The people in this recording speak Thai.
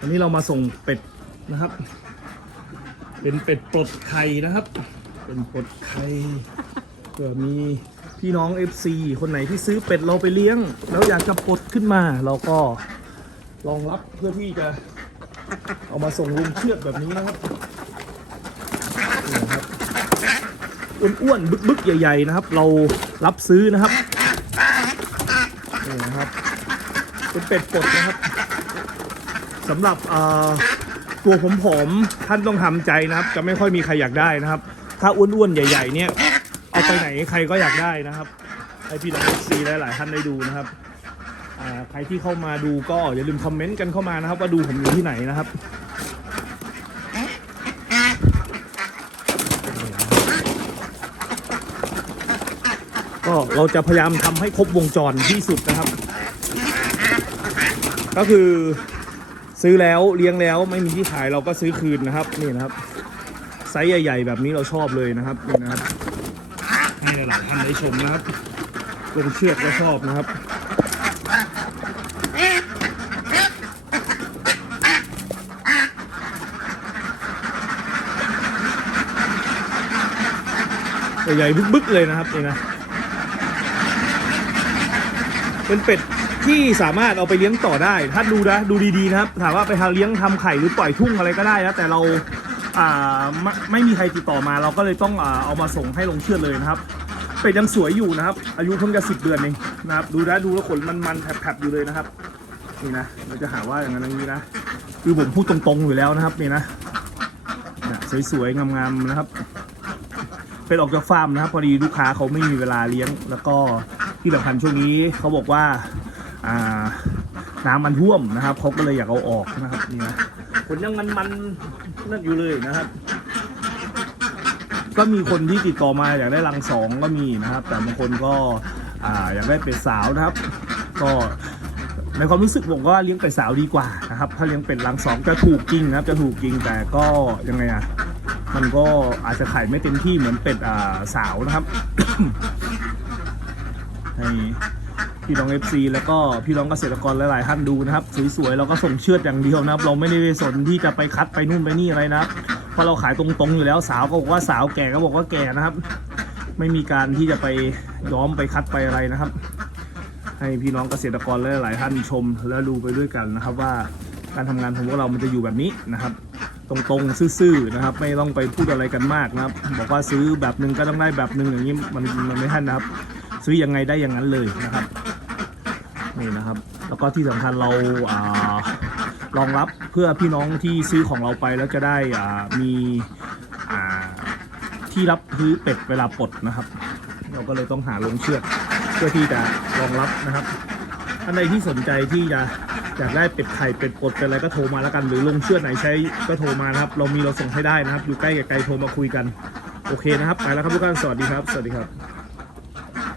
วันนี้เรามาส่งเป็ดนะครับ เป็นเป็ดปลดไข่นะครับ เป็นปลดไข่เผื่อมีพี่น้อง FC คนไหนที่ซื้อเป็ดเราไปเลี้ยง แล้วอยากจะปลดขึ้นมา เราก็รองรับเพื่อที่จะเอามาส่งลุงเชือดแบบนี้นะครับนี่นะครับอ้วนๆบึกๆใหญ่ ๆ นะครับ เรารับซื้อนะครับนี่นะครับเป็นเป็ดปลดนะครับ สำหรับตัวผมผมๆท่านต้องทำใจนะครับ จะไม่ค่อยมีใครอยากได้นะครับ ถ้าอ้วนๆใหญ่ ๆ เนี่ยเอาไปไหนใครก็อยากได้นะครับให้พี่น้องซีหลายๆท่านได้ดูนะครับใครที่เข้ามาดูก็อย่าลืมคอมเมนต์กันเข้ามานะครับ ว่าดูผมอยู่ที่ไหนนะครับก็เราจะพยายามทำให้ครบวงจรที่สุดนะครับ ก็คือ ซื้อแล้วเลี้ยงแล้วไม่มีที่ขายเราก็ซื้อคืนนะครับนี่นะครับไซส์ใหญ่ ๆ แบบนี้เราชอบเลยนะครับนี่นะครับให้หลายท่านได้ชมนะครับลงเชือกก็ชอบนะครับใหญ่ๆบึกๆเลยนะครับนี่นะเป็นเป็ด ที่สามารถเอาไปเลี้ยงต่อได้ ถ้าดูนะดูดีๆนะครับถามว่าไปทางเลี้ยงทำไข่หรือปล่อยทุ่งอะไรก็ได้นะแต่เราอ่าไม่ไม่มีใครติดต่อมาเราก็เลยต้องอ่าเอามาส่งให้ลงเชือดเลยนะครับเป็ดยังสวยอยู่นะครับ อายุเพิ่งจะสิบเดือนเองนะครับ ดูนะดูแล้วขนมันๆแผลบๆอยู่เลยนะครับ นี่นะเราจะหาว่าอย่างนั้นอย่างนี้นะคือผมพูดตรงๆอยู่แล้วนะครับนี่นะสวยๆงามๆนะครับเป็นออกจากฟาร์มนะครับ พอดีลูกค้าเขาไม่มีเวลาเลี้ยง แล้วก็ที่สำคัญช่วงนี้เขาบอกว่า น้ำมันท่วมนะครับเขาก็เลยอยากเอาออกนะครับนี่นะผลยังมันมันๆนั่นอยู่เลยนะครับ ก็มีคนที่ติดต่อมาอยากได้รังสองก็มีนะครับ แต่บางคนก็อ่าอยากได้เป็ดสาวนะครับ ก็ในความรู้สึกผมว่าเลี้ยงเป็ดสาวดีกว่านะครับ ถ้าเลี้ยงเป็ดรังสองจะถูกจริงนะครับ จะถูกจริงแต่ก็ยังไงอะมันก็อาจจะไขายไม่เต็มที่เหมือนเป็ดอ่าสาวนะครับให้ พี่น้อง FC แล้วก็พี่น้องเกษตรกรหลายๆท่านดูนะครับ สวยๆเราก็ส่งเชือดอย่างเดียวนะครับ เราไม่ได้สนที่จะไปคัดไปนู่นไปนี่อะไรนะเพราะเราขายตรงๆอยู่แล้วสาวก็บอกว่าสาวแก่ก็บอกว่าแก่นะครับ ไม่มีการที่จะไปย้อมไปคัดไปอะไรนะครับ ให้พี่น้องเกษตรกรหลายๆท่านชมและดูไปด้วยกันนะครับ ว่าการทำงานของพวกเรามันจะอยู่แบบนี้นะครับตรงๆ ซื่อๆ นะครับ ไม่ต้องไปพูดอะไรกันมากนะครับ บอกว่าซื้อแบบหนึ่งก็ต้องได้แบบหนึ่งอย่างนี้มันมันไม่ทันนะครับ ซื้อยังไงได้อย่างนั้นเลยนะครับ นี่นะครับ แล้วก็ที่สำคัญเราอารองรับเพื่อพี่น้องที่ซื้อของเราไปแล้วจะได้อ่ามีอ่าที่รับซื้อเป็ดเวลาปลดนะครับ เราก็เลยต้องหาลงเชือกเพื่อที่จะรองรับนะครับท่านใดที่สนใจที่จะอยากได้เป็ดไข่เป็ดปลดเป็นอะไรก็โทรมาแล้วกัน หรือลงเชือกไหนใช้ก็โทรมานะครับ เรามีเราส่งให้ได้นะครับ อยู่ใกล้ไกลโทรมาคุยกัน โอเคนะครับ ไปแล้วครับทุกท่านสวัสดีครับ สวัสดีครับ